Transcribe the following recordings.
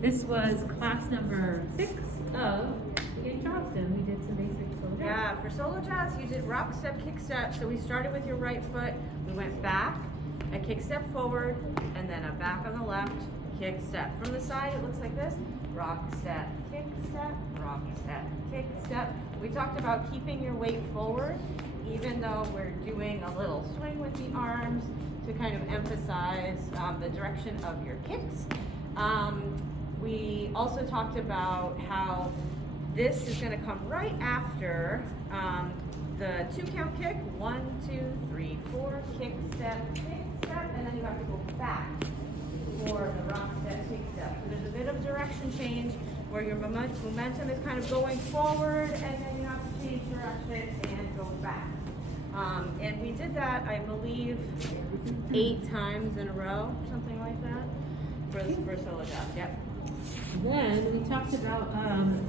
This was class number 6 of in Charleston. We did some basic solo jazz. Yeah, for solo jazz, you did rock step, kick step. So we started with your right foot. We went back, a kick step forward, and then a back on the left, kick step. From the side, it looks like this. Rock step, kick step, rock step, kick step. We talked about keeping your weight forward, even though we're doing a little swing with the arms to kind of emphasize the direction of your kicks. We also talked about how this is going to come right after the 2-count kick. 1, 2, 3, 4, kick step, and then you have to go back for the rock step, kick step. So there's a bit of direction change where your momentum is kind of going forward, and then you have to change direction and go back. And we did that, I believe, 8 times in a row, something like that, for solo jazz. Yep. Then we talked about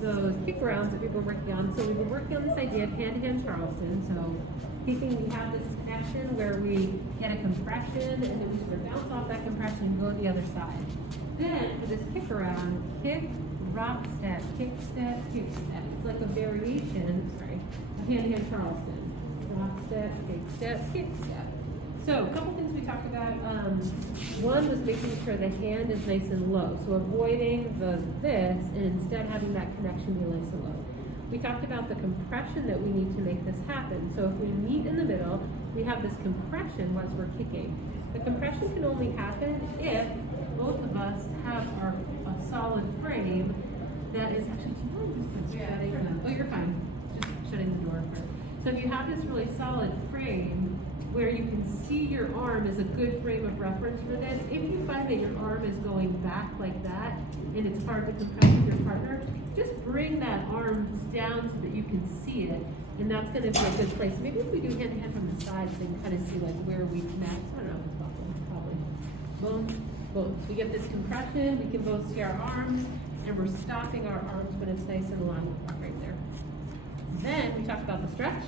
those kick rounds that we were working on. So we were working on this idea of hand-to-hand Charleston. So keeping, we have this connection where we get a compression and then we sort of bounce off that compression and go to the other side. Then for this kick around, kick, rock step, kick step, kick step. It's like a variation, of hand-to-hand Charleston. Rock step, kick step. So a couple things we talked about. One was making sure the hand is nice and low. So avoiding this and instead having that connection be nice and low. We talked about the compression that we need to make this happen. So if we meet in the middle, we have this compression once we're kicking. The compression can only happen if both of us have a solid frame that is actually, oh, you're fine. Just shutting the door first. So if you have this really solid frame where you can see your arm as a good frame of reference for this, if you find that your arm is going back like that and it's hard to compress with your partner, just bring that arm down so that you can see it, and that's going to be a good place. Maybe if we do hand-to-hand from the side, so you can kind of see like where we connect. I don't know if it's possible, probably. Boom. So we get this compression, we can both see our arms, and we're stopping our arms when it's nice and long right there. Then we talked about the stretch.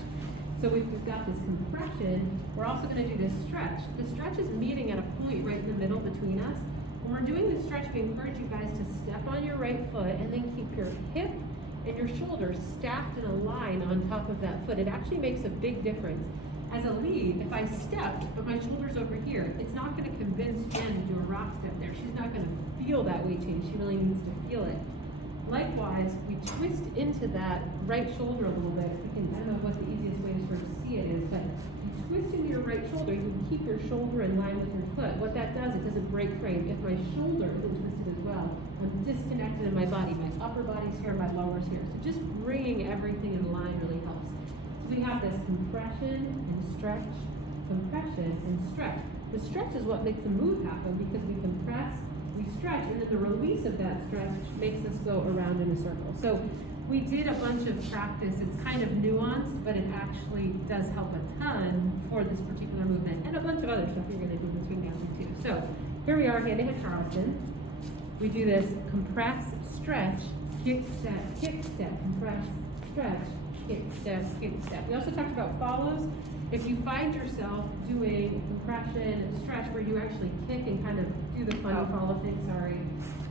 So if we've got this compression, we're also going to do this stretch. The stretch is meeting at a point right in the middle between us. When we're doing this stretch, we encourage you guys to step on your right foot and then keep your hip and your shoulders stacked in a line on top of that foot. It actually makes a big difference. As a lead, if I stepped, but my shoulder's over here, it's not going to convince Jen to do a rock step there. She's not going to feel that weight change. She really needs to feel it. Likewise, we twist into that right shoulder a little bit. I don't know what the easiest way to sort of see it is, but you twist into your right shoulder, you keep your shoulder in line with your foot. What that does, it doesn't break frame. If my shoulder isn't twisted as well, I'm disconnected in my body. My upper body's here, my lower's here. So just bringing everything in line really helps. So we have this compression and stretch, compression and stretch. The stretch is what makes the move happen because we compress, we stretch, and then the release of that stretch makes us go around in a circle. So we did a bunch of practice. It's kind of nuanced, but it actually does help a ton for this particular movement, and a bunch of other stuff you're going to do between now and two. So here we are, hand-to-hand Charleston. We do this compress, stretch, kick, step, compress, stretch, kick, step. We also talked about follows. If you find yourself doing compression and stretch where you actually kick and kind of do the funny follow thing,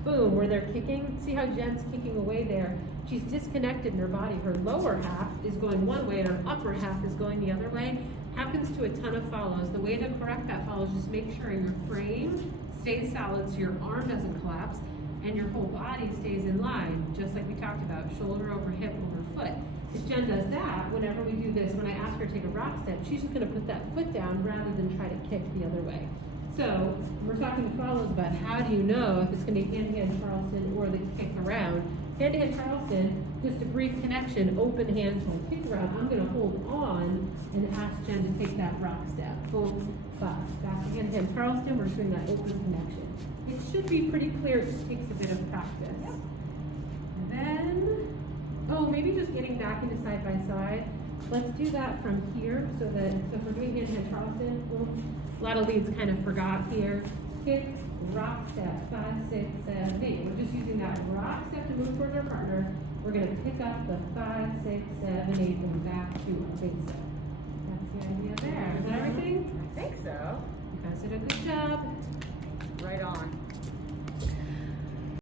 boom, where they're kicking. See how Jen's kicking away there? She's disconnected in her body. Her lower half is going one way and her upper half is going the other way. Happens to a ton of follows. The way to correct that follow is just make sure your frame stays solid so your arm doesn't collapse and your whole body stays in line, just like we talked about, shoulder over hip over foot. If Jen does that, whenever we do this, when I ask her to take a rock step, she's just going to put that foot down rather than try to kick the other way. So we're talking follows about how do you know if it's going to be hand-to-hand Charleston or the kick around. Hand-to-hand Charleston, just a brief connection, open hand to kick around. I'm going to hold on and ask Jen to take that rock step. Boom, back to hand-to-hand Charleston. We're doing that open connection. It should be pretty clear. It just takes a bit of practice. Yep. And then, maybe just getting back into side by side. Let's do that from here so if we're doing hand-to-hand Charleston, boom. A lot of leads kind of forgot here. Kick, rock step, 5, 6, 7, 8. We're just using that rock step to move towards our partner. We're going to pick up the 5, 6, 7, 8, and back to our big step. That's the idea there. Is that everything? I think so. You guys did a good job. Right on.